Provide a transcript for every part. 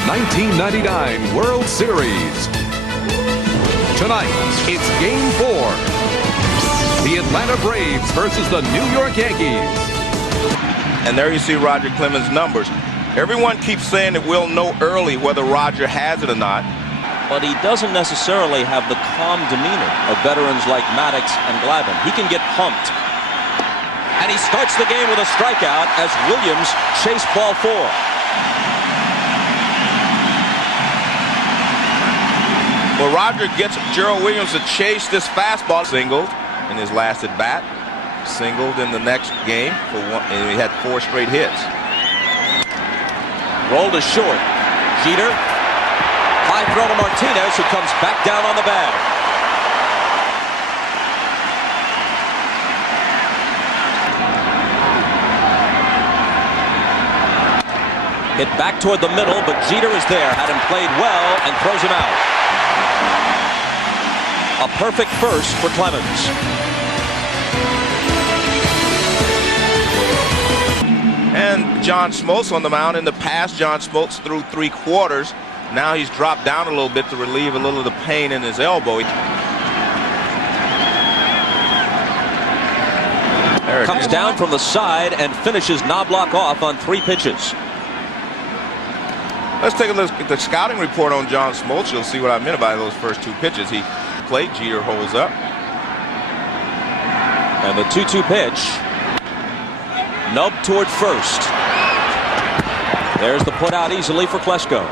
the 1999 World Series. Tonight, it's Game 4. The Atlanta Braves versus the New York Yankees. And there you see Roger Clemens' numbers. Everyone keeps saying that we'll know early whether Roger has it or not. But he doesn't necessarily have the calm demeanor of veterans like Maddox and Glavine. He can get pumped. And he starts the game with a strikeout as Williams chased ball 4. Well, Roger gets Gerald Williams to chase this fastball. Singled in his last at bat. Singled in the next game for one, and he had 4 straight hits. Rolled to short. Jeter. High throw to Martinez, who comes back down on the bag. Hit back toward the middle, but Jeter is there. Had him played well and throws him out. A perfect first for Clemens. And John Smoltz on the mound. In the past, John Smoltz threw 3 quarters. Now he's dropped down a little bit to relieve a little of the pain in his elbow. Comes down from the side and finishes Knobloch off on 3 pitches. Let's take a look at the scouting report on John Smoltz. You'll see what I meant by those first 2 pitches. He played. Jeter holds up. And the 2-2 pitch. Nub toward first. There's the put out easily for Klesko.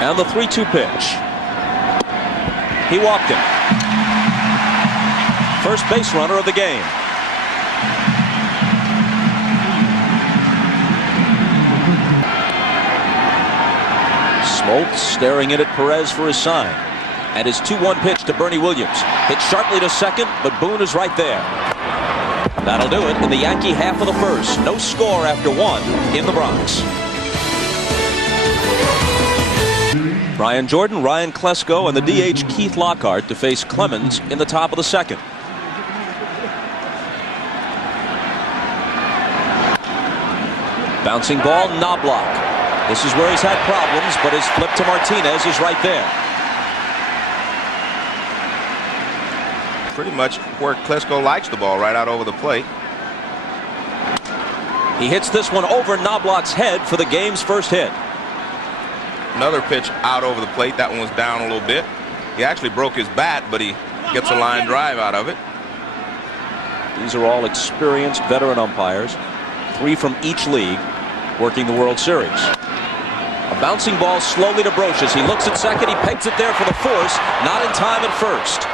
And the 3-2 pitch. He walked him. First base runner of the game. Smoltz staring in at Perez for his sign. And his 2-1 pitch to Bernie Williams. Hit sharply to second, but Boone is right there. That'll do it in the Yankee half of the first. No score after 1 in the Bronx. Brian Jordan, Ryan Klesko, and the DH Keith Lockhart to face Clemens in the top of the second. Bouncing ball, Knobloch. This is where he's had problems, but his flip to Martinez is right there. Pretty much where Klesko likes the ball, right out over the plate. He hits this one over Knobloch's head for the game's first hit. Another pitch out over the plate. That one was down a little bit. He actually broke his bat, but he gets a line drive out of it. These are all experienced veteran umpires, 3 from each league, working the World Series. A bouncing ball slowly to Brocious. He looks at second. He pegs it there for the force. Not in time at first.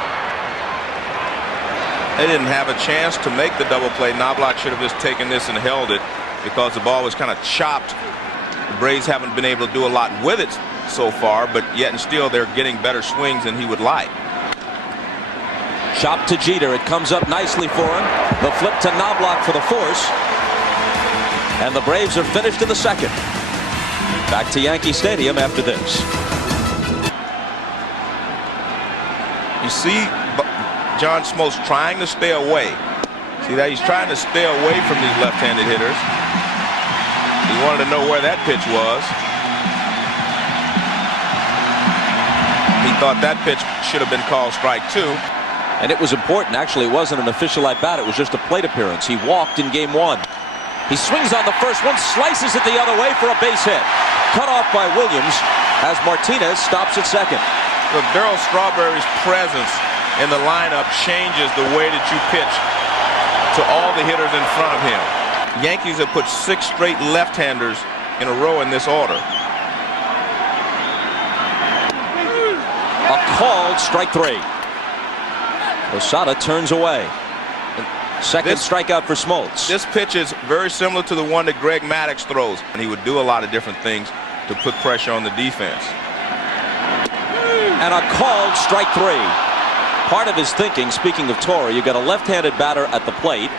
They didn't have a chance to make the double play. Knobloch should have just taken this and held it because the ball was kind of chopped. The Braves haven't been able to do a lot with it so far, but yet and still they're getting better swings than he would like. Chop to Jeter. It comes up nicely for him. The flip to Knobloch for the force. And the Braves are finished in the second. Back to Yankee Stadium after this. You see John Smoltz trying to stay away. See that? He's trying to stay away from these left-handed hitters. He wanted to know where that pitch was. He thought that pitch should have been called strike 2. And it was important. Actually, it wasn't an official at bat. It was just a plate appearance. He walked in game 1. He swings on the first one, slices it the other way for a base hit. Cut off by Williams as Martinez stops at second. So Darryl Strawberry's presence in the lineup changes the way that you pitch to all the hitters in front of him. Yankees have put 6 straight left-handers in a row in this order. A called strike 3. Posada turns away. Second strikeout for Smoltz. This pitch is very similar to the one that Greg Maddox throws, and he would do a lot of different things to put pressure on the defense. And a called strike 3. Part of his thinking, speaking of Torre, you got a left-handed batter at the plate.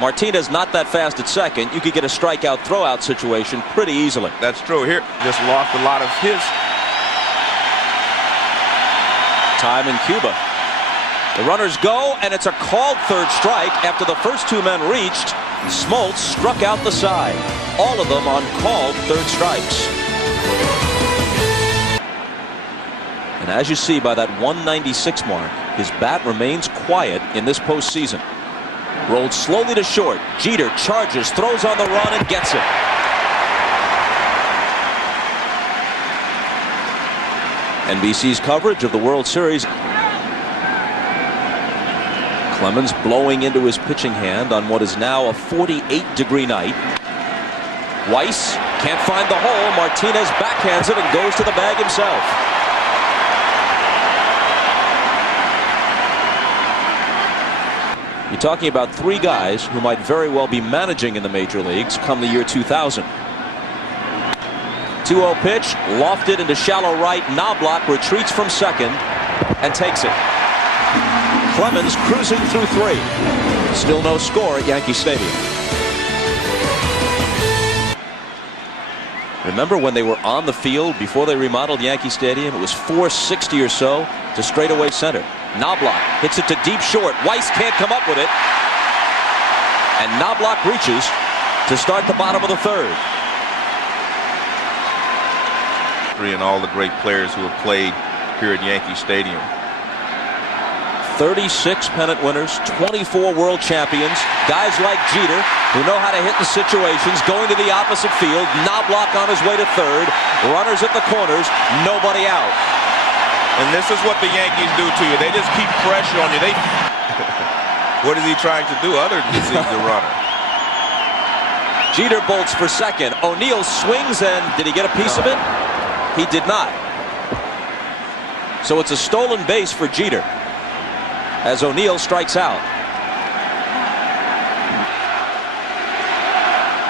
Martinez not that fast at second. You could get a strikeout throwout situation pretty easily. That's true. Here just lost a lot of his time in Cuba. The runners go, and it's a called third strike after the first two men reached. Smoltz struck out the side. All of them on called third strikes. And as you see by that 196 mark, his bat remains quiet in this postseason. Rolled slowly to short. Jeter charges, throws on the run, and gets it. NBC's coverage of the World Series. Clemens blowing into his pitching hand on what is now a 48-degree night. Weiss can't find the hole. Martinez backhands it and goes to the bag himself. You're talking about three guys who might very well be managing in the major leagues come the year 2000. 2-0 pitch, lofted into shallow right. Knobloch retreats from second and takes it. Clemens cruising through three. Still no score at Yankee Stadium. Remember when they were on the field before they remodeled Yankee Stadium? It was 460 or so to straightaway center. Knobloch hits it to deep short. Weiss can't come up with it. And Knobloch reaches to start the bottom of the third. And all the great players who have played here at Yankee Stadium. 36 pennant winners, 24 world champions, guys like Jeter who know how to hit in situations, going to the opposite field. Knobloch on his way to third, runners at the corners, nobody out. And this is what the Yankees do to you. They just keep pressure on you. What is he trying to do other than deceive the runner? Jeter bolts for second. O'Neill swings, and did he get a piece of it? He did not. So it's a stolen base for Jeter as O'Neill strikes out.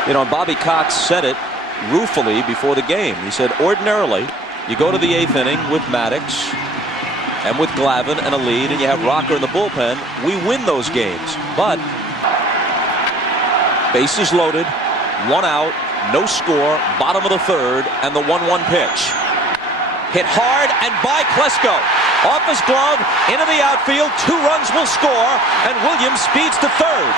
You know, Bobby Cox said it ruefully before the game. He said, ordinarily, you go to the 8th inning with Maddox and with Glavine and a lead, and you have Rocker in the bullpen. We win those games. But bases loaded, one out, no score, bottom of the third, and the 1-1 pitch. Hit hard and by Klesko. Off his glove, into the outfield. 2 runs will score, and Williams speeds to third.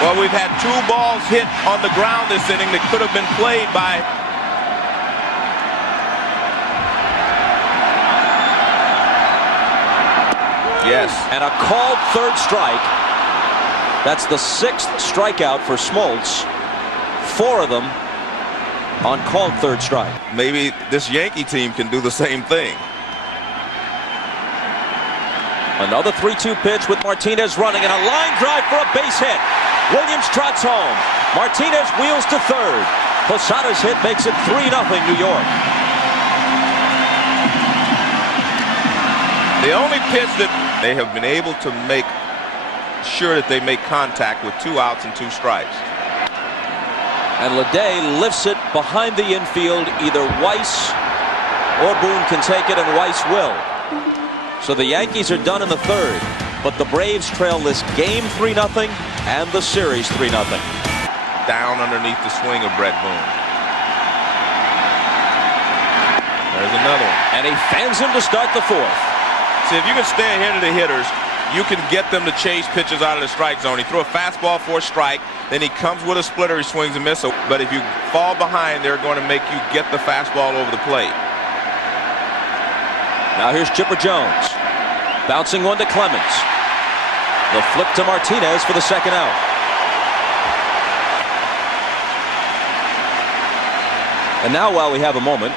Well, we've had 2 balls hit on the ground this inning that could have been played by yes. And a called third strike. That's the 6th strikeout for Smoltz. 4 of them on called third strike. Maybe this Yankee team can do the same thing. Another 3-2 pitch with Martinez running, and a line drive for a base hit. Williams trots home. Martinez wheels to third. Posada's hit makes it 3-0 New York. The only pitch that they have been able to make sure that they make contact with 2 outs and 2 strikes. And Leday lifts it behind the infield. Either Weiss or Boone can take it, and Weiss will. So the Yankees are done in the third, but the Braves trail this game 3-0 and the series 3-0. Down underneath the swing of Brett Boone. There's another one. And he fans him to start the 4th. See, if you can stay ahead of the hitters, you can get them to chase pitches out of the strike zone. He threw a fastball for a strike, then he comes with a splitter, he swings and misses. But if you fall behind, they're going to make you get the fastball over the plate. Now here's Chipper Jones. Bouncing one to Clemens. The flip to Martinez for the 2nd out. And now, while we have a moment,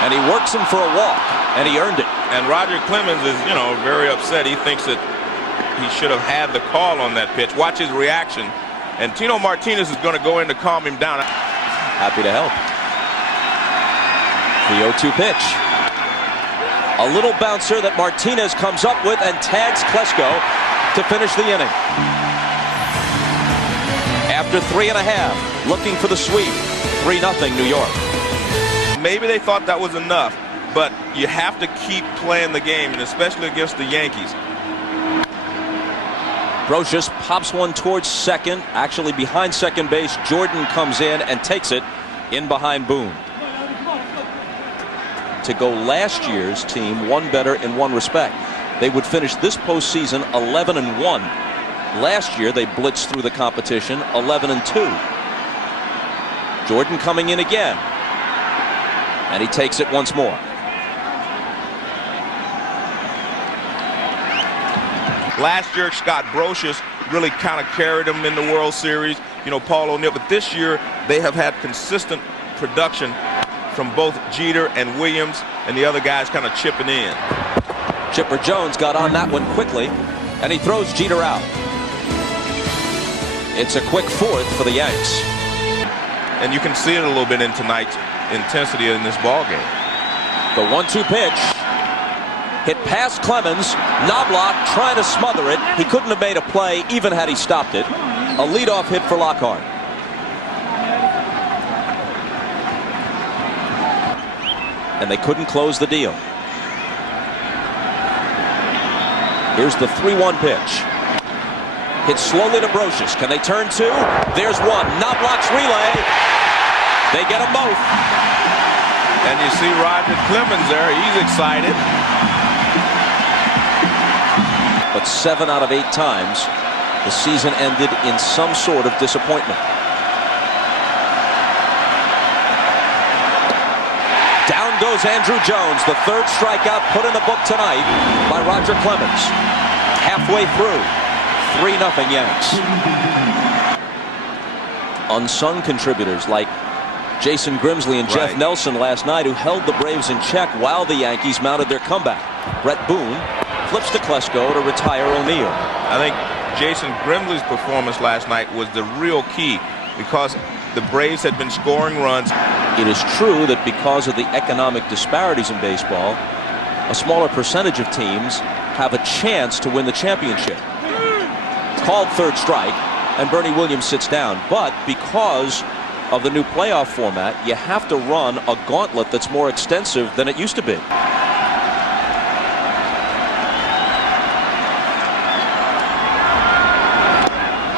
and he works him for a walk, and he earned it. And Roger Clemens is, very upset. He thinks that he should have had the call on that pitch. Watch his reaction. And Tino Martinez is going to go in to calm him down. Happy to help. The 0-2 pitch. A little bouncer that Martinez comes up with and tags Klesko to finish the inning. After 3.5, looking for the sweep. 3-0 New York. Maybe they thought that was enough, but you have to keep playing the game, and especially against the Yankees. Brocious pops one towards second, actually behind second base. Jordan comes in and takes it in behind Boone. To go last year's team one better in one respect. They would finish this postseason 11-1. Last year they blitzed through the competition 11-2. Jordan coming in again, and he takes it once more. Last year, Scott Brocious really kind of carried them in the World Series. You know, Paul O'Neill. But this year, they have had consistent production from both Jeter and Williams, and the other guys kind of chipping in. Chipper Jones got on that one quickly, and he throws Jeter out. It's a quick fourth for the Yanks. And you can see it a little bit in tonight's intensity in this ball game. The 1-2 pitch. Hit past Clemens. Knobloch trying to smother it. He couldn't have made a play even had he stopped it. A leadoff hit for Lockhart. And they couldn't close the deal. Here's the 3-1 pitch. Hit slowly to Brocious. Can they turn two? There's one. Knobloch's relay. They get them both. And you see Roger Clemens there. He's excited. But 7 out of 8 times, the season ended in some sort of disappointment. Down goes Andrew Jones, the third strikeout put in the book tonight by Roger Clemens. Halfway through, 3-0 Yanks. Unsung contributors like Jason Grimsley and Jeff Nelson last night, who held the Braves in check while the Yankees mounted their comeback. Brett Boone flips to Klesko to retire O'Neill. I think Jason Grimsley's performance last night was the real key, because the Braves had been scoring runs. It is true that because of the economic disparities in baseball, a smaller percentage of teams have a chance to win the championship. Called third strike, and Bernie Williams sits down. But because of the new playoff format, you have to run a gauntlet that's more extensive than it used to be.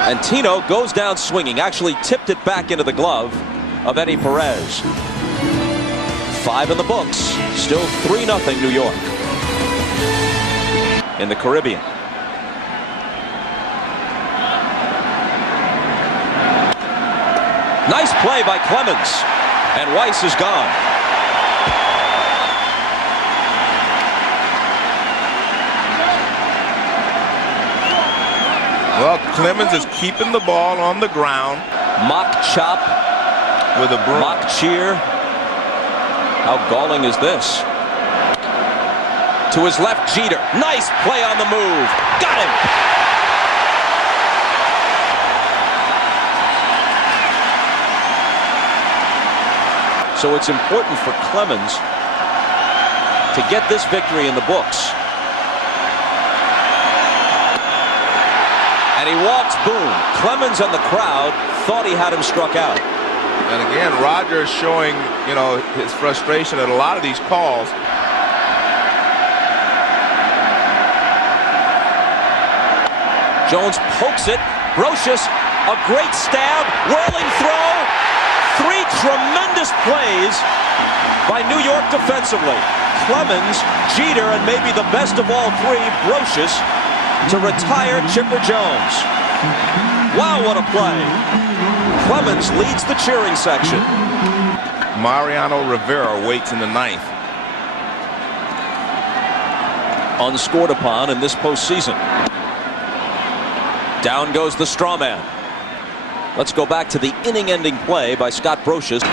And Tino goes down swinging, actually tipped it back into the glove of Eddie Perez. 5 in the books, still 3-0 New York in the Caribbean. Nice play by Clemens, and Weiss is gone. Well, Clemens is keeping the ball on the ground. Mock chop with a broom. Mock cheer. How galling is this? To his left, Jeter. Nice play on the move. Got him. So it's important for Clemens to get this victory in the books. And he walks Boone. Clemens and the crowd thought he had him struck out. And again, Roger is showing, you know, his frustration at a lot of these calls. Jones pokes it. Brocious, a great stab, whirling throw. 3 tremendous plays by New York defensively. Clemens, Jeter, and maybe the best of all 3, Brocious, to retire Chipper Jones. Wow, what a play. Clemens leads the cheering section. Mariano Rivera waits in the 9th. Unscored upon in this postseason. Down goes the straw man. Let's go back to the inning-ending play by Scott Brocious.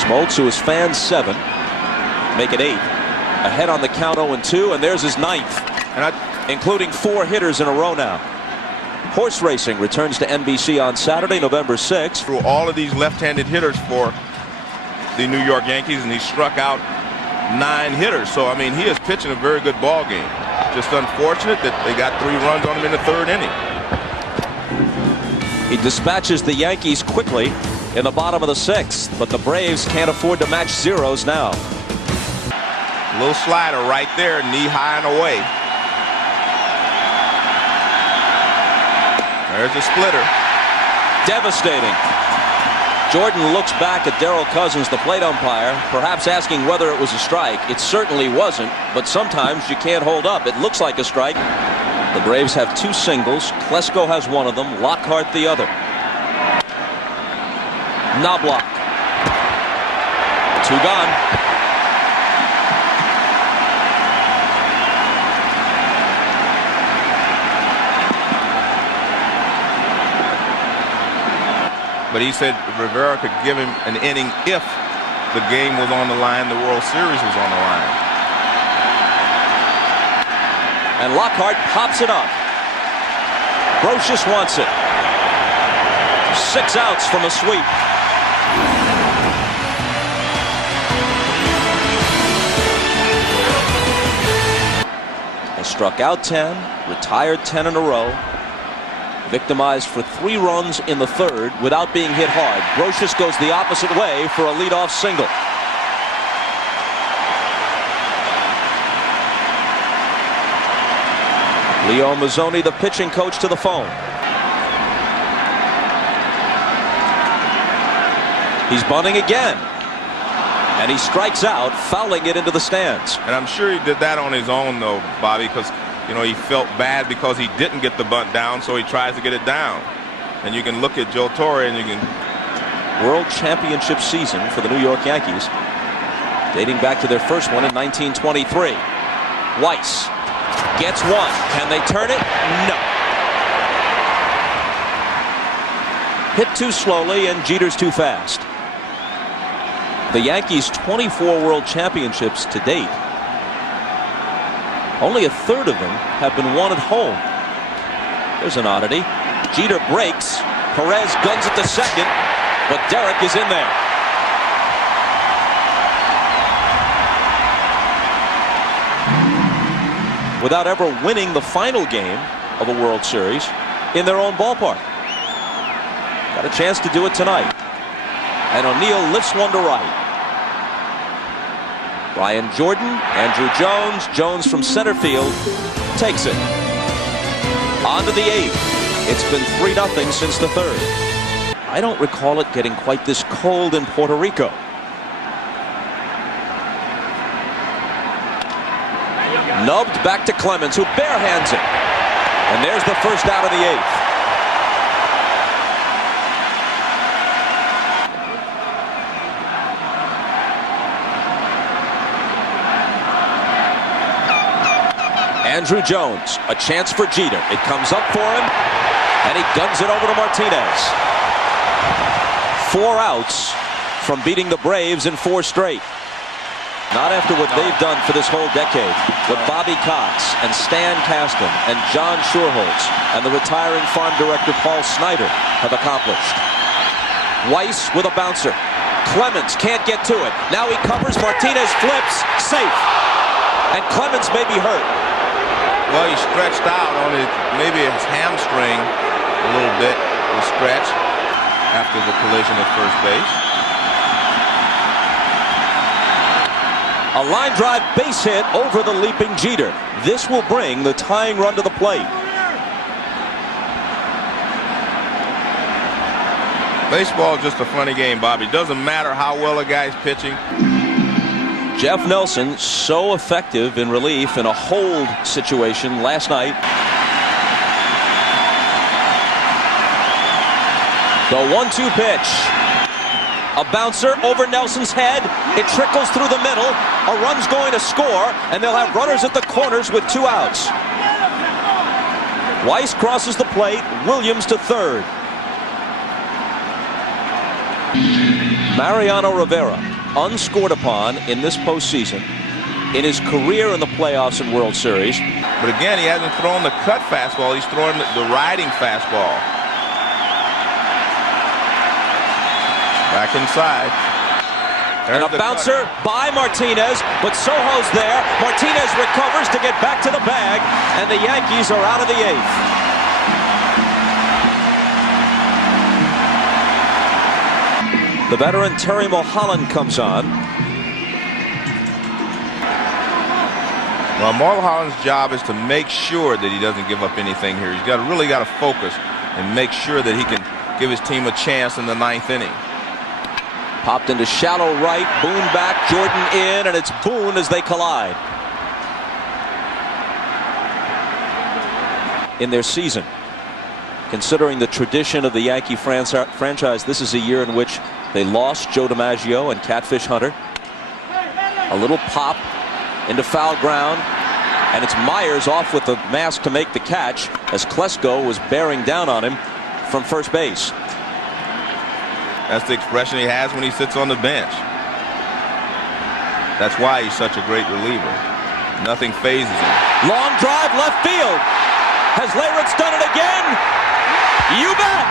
Smoltz, who is fan 7, make it 8. Ahead on the count 0-2, and there's his 9th. Including 4 hitters in a row now. Horse racing returns to NBC on Saturday, November 6th. Through all of these left-handed hitters for the New York Yankees, and he struck out 9 hitters. So, I mean, he is pitching a very good ball game. Just unfortunate that they got 3 runs on him in the 3rd inning. He dispatches the Yankees quickly in the bottom of the 6th, but the Braves can't afford to match zeros now. Little slider right there, knee high and away. There's a splitter. Devastating. Jordan looks back at Darrell Cousins, the plate umpire, perhaps asking whether it was a strike. It certainly wasn't, but sometimes you can't hold up. It looks like a strike. The Braves have 2 singles. Klesko has one of them, Lockhart the other. Knobloch. 2 gone. But he said Rivera could give him an inning if the game was on the line, the World Series was on the line. And Lockhart pops it up. Brocious wants it. 6 outs from a sweep. They struck out 10, retired 10 in a row. Victimized for 3 runs in the 3rd without being hit hard. Brocious goes the opposite way for a leadoff single. Leo Mazzoni, the pitching coach, to the phone. He's bunting again. And he strikes out, fouling it into the stands. And I'm sure he did that on his own, though, Bobby, because you know, he felt bad because he didn't get the bunt down, so he tries to get it down. And you can look at Joe Torre and you can... World Championship season for the New York Yankees, dating back to their first one in 1923. Weiss gets one. Can they turn it? No. Hit too slowly and Jeter's too fast. The Yankees' 24 World Championships to date, only a 1/3 of them have been won at home. There's an oddity. Jeter breaks. Perez guns it to second, but Derek is in there. Without ever winning the final game of a World Series in their own ballpark. Got a chance to do it tonight. And O'Neill lifts one to right. Ryan Jordan, Andrew Jones. Jones from center field takes it. On to the 8th. It's been 3-0 since the 3rd. I don't recall it getting quite this cold in Puerto Rico. Nubbed back to Clemens, who barehands it. And there's the first out of the 8th. Andrew Jones, a chance for Jeter. It comes up for him, and he guns it over to Martinez. 4 outs from beating the Braves in 4 straight. Not after what they've done for this whole decade. What Bobby Cox and Stan Kasten and John Schuerholz and the retiring farm director Paul Snyder have accomplished. Weiss with a bouncer. Clemens can't get to it. Now he covers. Martinez flips. Safe. And Clemens may be hurt. Well, he stretched out on his, maybe his hamstring a little bit was stretched after the collision at first base. A line drive base hit over the leaping Jeter. This will bring the tying run to the plate. Baseball is just a funny game, Bobby. Doesn't matter how well a guy's pitching. Jeff Nelson, so effective in relief in a hold situation last night. The 1-2 pitch. A bouncer over Nelson's head. It trickles through the middle. A run's going to score, and they'll have runners at the corners with 2 outs. Weiss crosses the plate. Williams to third. Mariano Rivera, unscored upon in this postseason, in his career in the playoffs and World Series. But again, he hasn't thrown the cut fastball. He's throwing the riding fastball. Back inside. And a bouncer by Martinez, but Sojo's there. Martinez recovers to get back to the bag, and the Yankees are out of the 8th. The veteran Terry Mulholland comes on. Well, Marvel Holland's job is to make sure that he doesn't give up anything here. He's really got to focus and make sure that he can give his team a chance in the 9th inning. Popped into shallow right, Boone back, Jordan in, and it's Boone as they collide. In their season, considering the tradition of the Yankee franchise, this is a year in which they lost Joe DiMaggio and Catfish Hunter. A little pop into foul ground, and it's Myers off with the mask to make the catch as Klesko was bearing down on him from first base. That's the expression he has when he sits on the bench. That's why he's such a great reliever. Nothing phases him. Long drive left field. Has Leyritz done it again? You bet!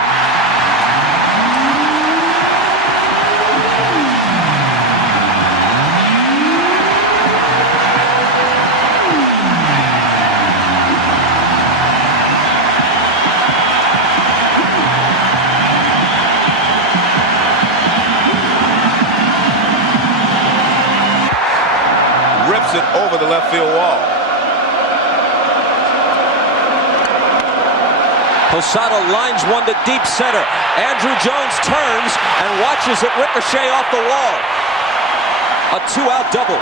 It over the left field wall. Posada lines one to deep center. Andrew Jones turns and watches it ricochet off the wall. A 2-out double.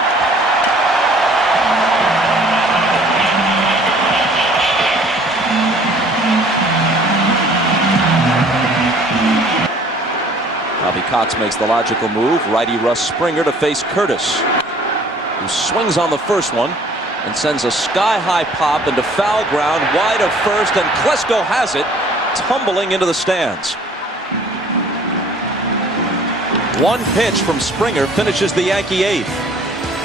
Bobby Cox makes the logical move. Righty Russ Springer to face Curtis, who swings on the first one and sends a sky-high pop into foul ground wide of first, and Klesko has it, tumbling into the stands. One pitch from Springer finishes the Yankee 8th,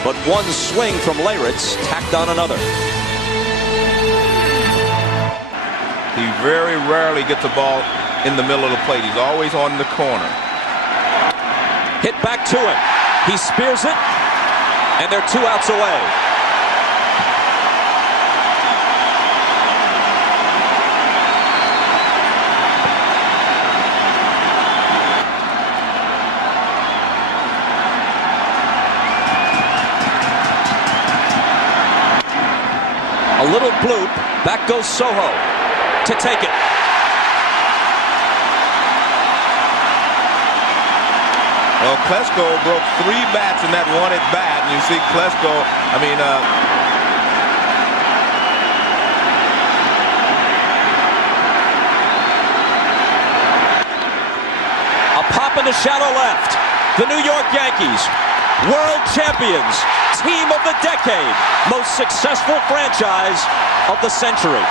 but one swing from Leyritz tacked on another. He very rarely gets the ball in the middle of the plate. He's always on the corner. Hit back to him. He spears it, and they're 2 outs away. A little bloop. Back goes Soho to take it. Well, Klesko broke 3 bats in that one at bat, and you see Klesko, a pop into shallow left. The New York Yankees, world champions, team of the decade, most successful franchise of the century.